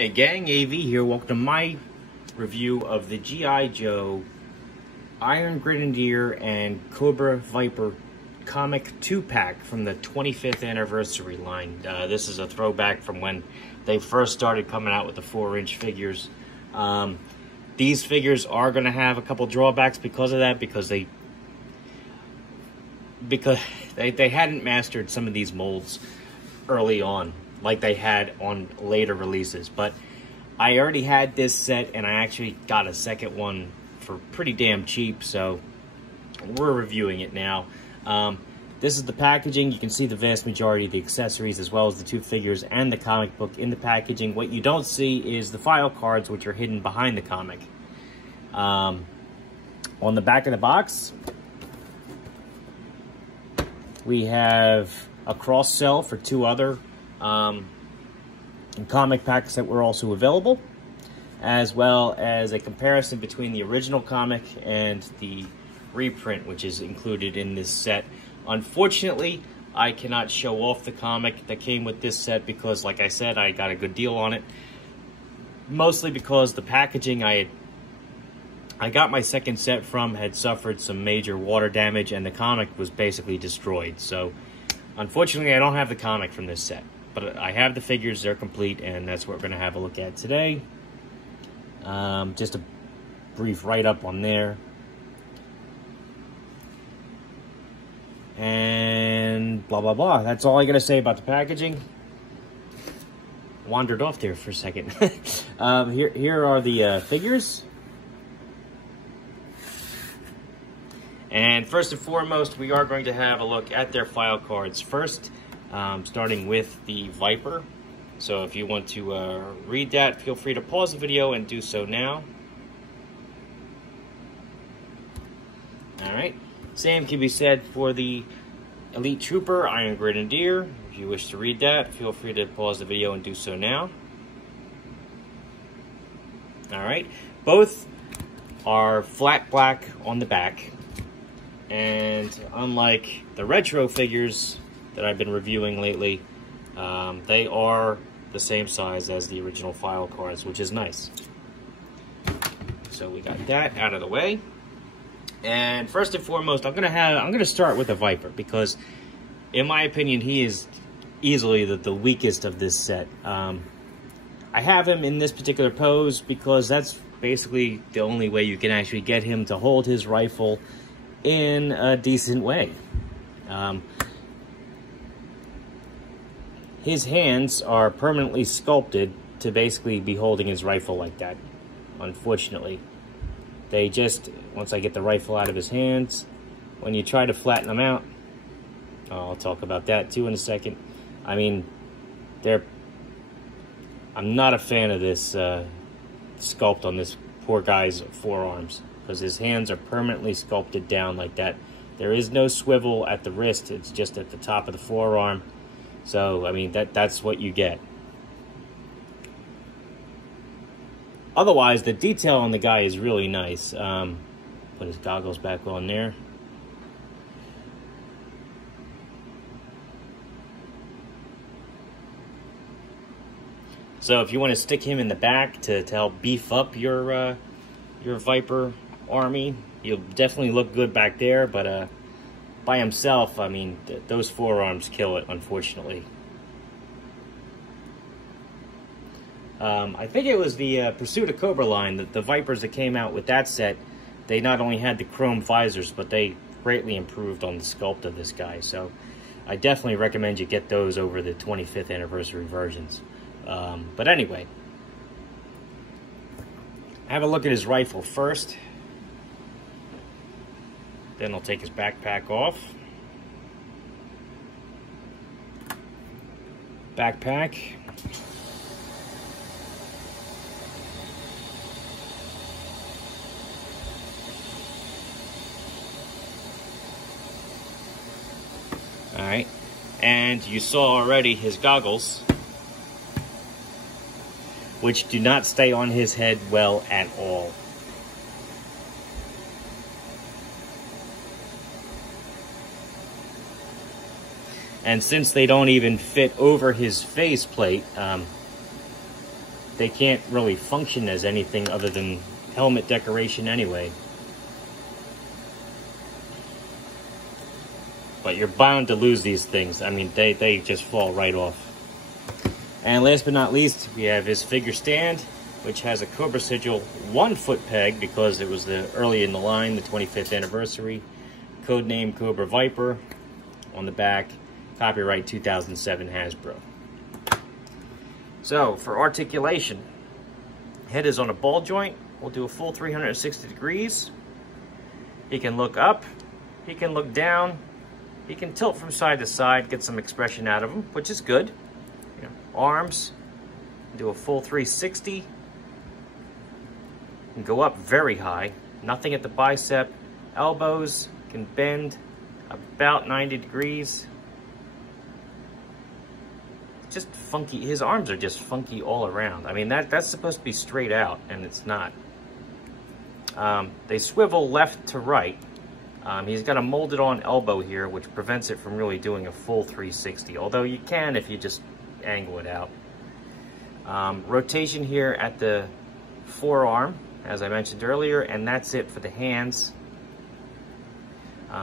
Hey gang, AV here. Welcome to my review of the G.I. Joe Iron Grenadier and Cobra Viper comic 2-pack from the 25th anniversary line. This is a throwback from when they first started coming out with the 4-inch figures. These figures are going to have a couple drawbacks because of that, because they hadn't mastered some of these molds early on like they had on later releases. But I already had this set and I actually got a second one for pretty damn cheap, so we're reviewing it now. This is the packaging. You can see the vast majority of the accessories as well as the two figures and the comic book in the packaging. What you don't see is the file cards, which are hidden behind the comic. On the back of the box, we have a cross sell for two other comic packs that were also available, as well as a comparison between the original comic and the reprint, which is included in this set. Unfortunately, I cannot show off the comic that came with this set because, like I said, I got a good deal on it. Mostly because the packaging I got my second set from had suffered some major water damage and the comic was basically destroyed. So, unfortunately, I don't have the comic from this set. But I have the figures, they're complete, and that's what we're going to have a look at today. Just a brief write-up on there. And blah, blah, blah. That's all I got to say about the packaging. Wandered off there for a second. Here are the figures. And first and foremost, we are going to have a look at their file cards first. Starting with the Viper. So if you want to read that, feel free to pause the video and do so now. Alright, same can be said for the Elite Trooper, Iron Grenadier. If you wish to read that, feel free to pause the video and do so now. Alright, both are flat black on the back. And unlike the retro figures that I've been reviewing lately, they are the same size as the original file cards, which is nice. So we got that out of the way. And first and foremost, I'm gonna start with the Viper because, in my opinion, he is easily the weakest of this set. I have him in this particular pose because that's basically the only way you can actually get him to hold his rifle in a decent way. His hands are permanently sculpted to basically be holding his rifle like that, unfortunately. They just, once I get the rifle out of his hands, when you try to flatten them out, I'll talk about that too in a second. I mean, I'm not a fan of this sculpt on this poor guy's forearms, because his hands are permanently sculpted down like that. There is no swivel at the wrist, it's just at the top of the forearm. So, I mean, that's what you get. Otherwise, the detail on the guy is really nice. Put his goggles back on there. So, if you want to stick him in the back to help beef up your Viper army, you'll definitely look good back there, but by himself, I mean, those forearms kill it, unfortunately. I think it was the Pursuit of Cobra line, the Vipers that came out with that set. They not only had the chrome visors, but they greatly improved on the sculpt of this guy. So I definitely recommend you get those over the 25th anniversary versions. But anyway, have a look at his rifle first. Then I'll take his backpack off. Backpack. Alright. And you saw already his goggles, which do not stay on his head well at all. And since they don't even fit over his face plate, they can't really function as anything other than helmet decoration anyway. But you're bound to lose these things. I mean, they just fall right off. And last but not least, we have his figure stand, which has a Cobra Sigil 1-foot peg because it was early in the line, the 25th anniversary. Codename Cobra Viper on the back. Copyright 2007 Hasbro. So, for articulation, head is on a ball joint. We'll do a full 360 degrees. He can look up. He can look down. He can tilt from side to side, get some expression out of him, which is good. You know, arms, do a full 360. Can go up very high. Nothing at the bicep. Elbows can bend about 90 degrees. Just funky. His arms are just funky all around. I mean, that's supposed to be straight out, and it's not. They swivel left to right. He's got a molded on elbow here, which prevents it from really doing a full 360, although you can if you just angle it out. Rotation here at the forearm, as I mentioned earlier, and that's it for the hands.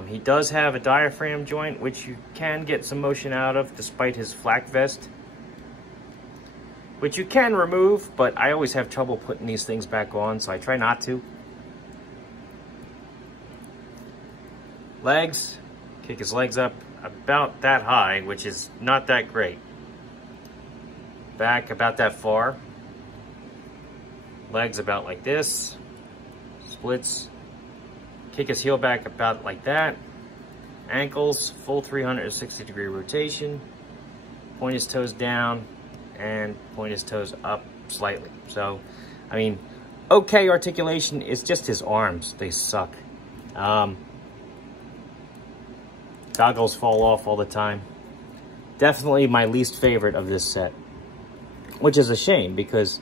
He does have a diaphragm joint, which you can get some motion out of despite his flak vest, which you can remove, but I always have trouble putting these things back on, so I try not to. Legs, kick his legs up about that high, which is not that great. Back about that far. Legs about like this. Splits. Kick his heel back about like that. Ankles, full 360 degree rotation. Point his toes down and point his toes up slightly. So, I mean, okay articulation. It's just his arms. They suck. Goggles fall off all the time. Definitely my least favorite of this set. Which is a shame because,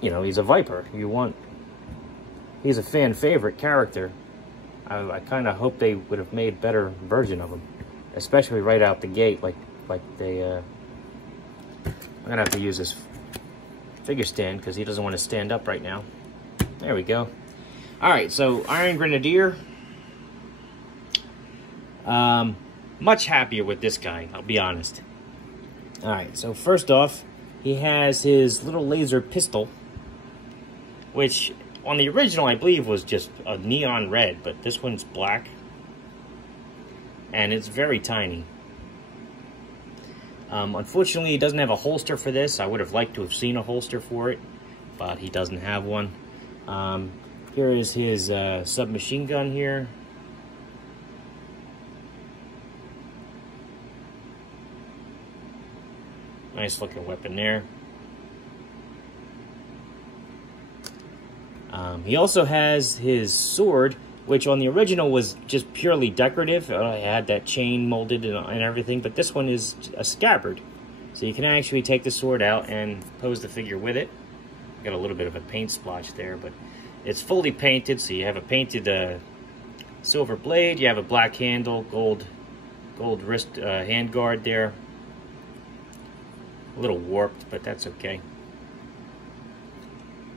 you know, he's a Viper. He's a fan favorite character. I kind of hope they would have made a better version of him. Especially right out the gate, like they, I'm gonna have to use this figure stand because he doesn't want to stand up right now. There we go. Alright, so Iron Grenadier. Much happier with this guy, I'll be honest. Alright, so first off, he has his little laser pistol, which on the original I believe was just a neon red, but this one's black. And it's very tiny. Unfortunately, he doesn't have a holster for this. I would have liked to have seen a holster for it, but he doesn't have one. Here is his submachine gun here. Nice looking weapon there. He also has his sword, which on the original was just purely decorative. It had that chain molded and everything, but this one is a scabbard. So you can actually take the sword out and pose the figure with it. Got a little bit of a paint splotch there, but it's fully painted, so you have a painted silver blade, you have a black handle, gold wrist hand guard there. A little warped, but that's okay.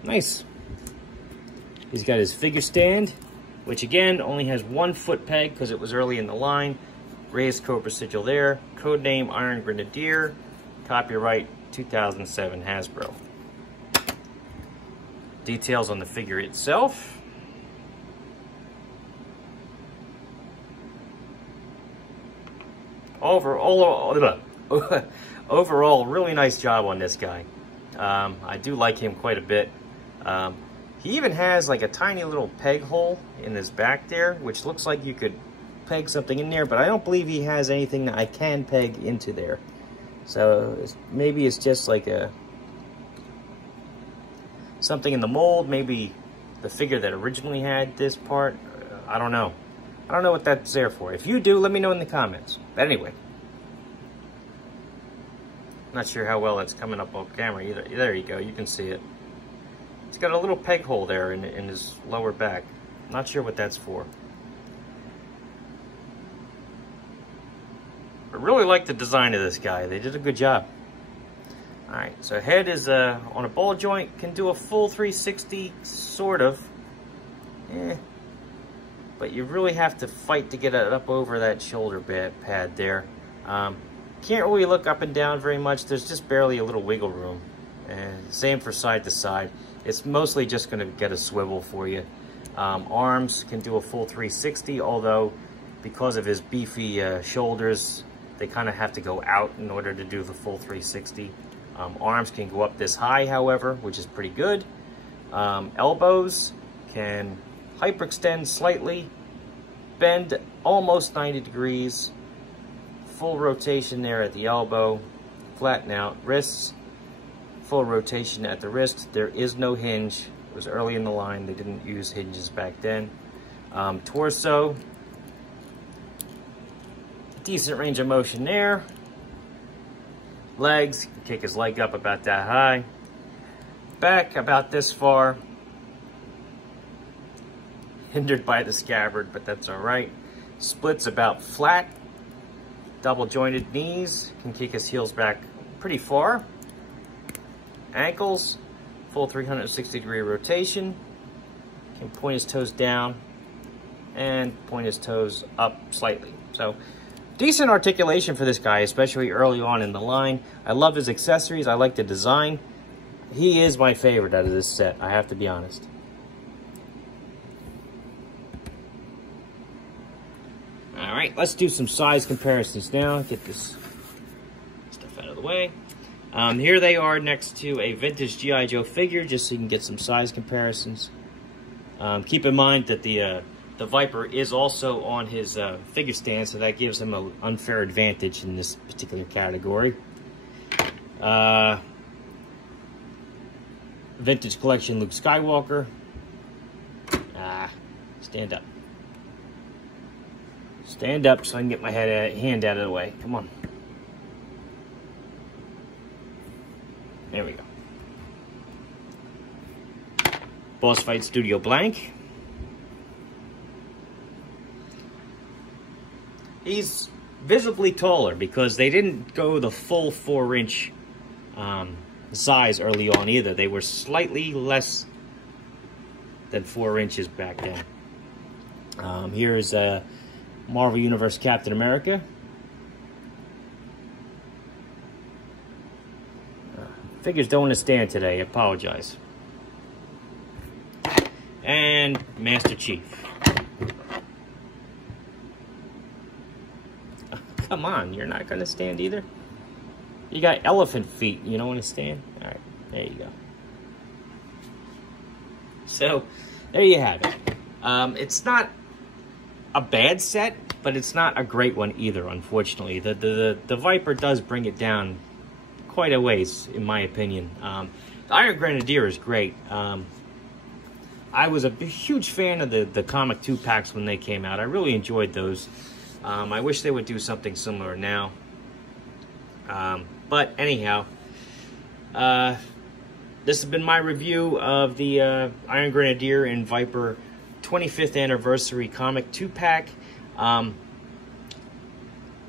Nice. He's got his figure stand, which again only has 1-foot peg because it was early in the line. Raised Cobra Sigil there. Codename Iron Grenadier. Copyright 2007 Hasbro. Details on the figure itself. Overall, really nice job on this guy. I do like him quite a bit. He even has like a tiny little peg hole in his back there, which looks like you could peg something in there, but I don't believe he has anything that I can peg into there. So maybe it's just like something in the mold, maybe the figure that originally had this part. I don't know. I don't know what that's there for. If you do, let me know in the comments. But anyway. Not sure how well that's coming up on camera either. There you go, you can see it. It's got a little peg hole there in his lower back. Not sure what that's for. I really like the design of this guy. They did a good job. All right, so head is on a ball joint, can do a full 360, sort of. But you really have to fight to get it up over that shoulder pad there. Can't really look up and down very much. There's just barely a little wiggle room. And same for side to side. It's mostly just going to get a swivel for you. Arms can do a full 360, although because of his beefy shoulders, they kind of have to go out in order to do the full 360. Arms can go up this high, however, which is pretty good. Elbows can hyperextend slightly, bend almost 90 degrees, full rotation there at the elbow, flatten out. Wrists, full rotation at the wrist. There is no hinge. It was early in the line. They didn't use hinges back then. Torso, decent range of motion there. Legs, can kick his leg up about that high. Back about this far. Hindered by the scabbard, but that's all right. Splits about flat. Double jointed knees, can kick his heels back pretty far. Ankles, full 360 degree rotation. Can point his toes down and point his toes up slightly. So decent articulation for this guy, especially early on in the line. I love his accessories. I like the design. He is my favorite out of this set, I have to be honest. All right, let's do some size comparisons now. Get this stuff out of the way. Here they are next to a vintage G.I. Joe figure, just so you can get some size comparisons. Keep in mind that the Viper is also on his figure stand, so that gives him an unfair advantage in this particular category. Vintage collection Luke Skywalker. Stand up. Stand up so I can get my hand out of the way. Come on. There we go. Boss Fight Studio Blank. He's visibly taller because they didn't go the full 4-inch size early on either. They were slightly less than 4 inches back then. Here's Marvel Universe Captain America. Figures don't want to stand today, I apologize. And Master Chief. Come on, you're not going to stand either? You got elephant feet, you don't want to stand? Alright, there you go. So, there you have it. It's not a bad set, but it's not a great one either, unfortunately. The Viper does bring it down quite a ways, in my opinion. The Iron Grenadier is great. I was a huge fan of the comic 2-packs when they came out. I really enjoyed those. I wish they would do something similar now. But anyhow, this has been my review of the Iron Grenadier and Viper 25th Anniversary Comic 2-pack.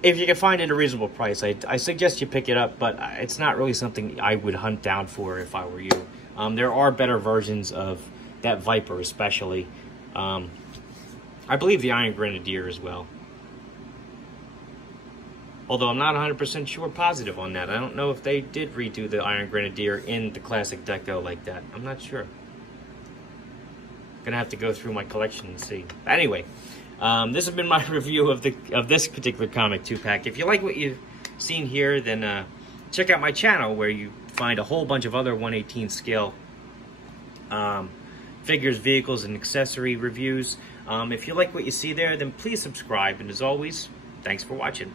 If you can find it at a reasonable price, I suggest you pick it up, but it's not really something I would hunt down for if I were you. There are better versions of that Viper especially. I believe the Iron Grenadier as well. Although I'm not 100% sure positive on that. I don't know if they did redo the Iron Grenadier in the classic deco like that. I'm not sure. Gonna have to go through my collection and see. But anyway, this has been my review of this particular comic 2-pack. If you like what you've seen here, then check out my channel where you find a whole bunch of other 1/18 scale figures, vehicles, and accessory reviews. If you like what you see there, then please subscribe. And as always, thanks for watching.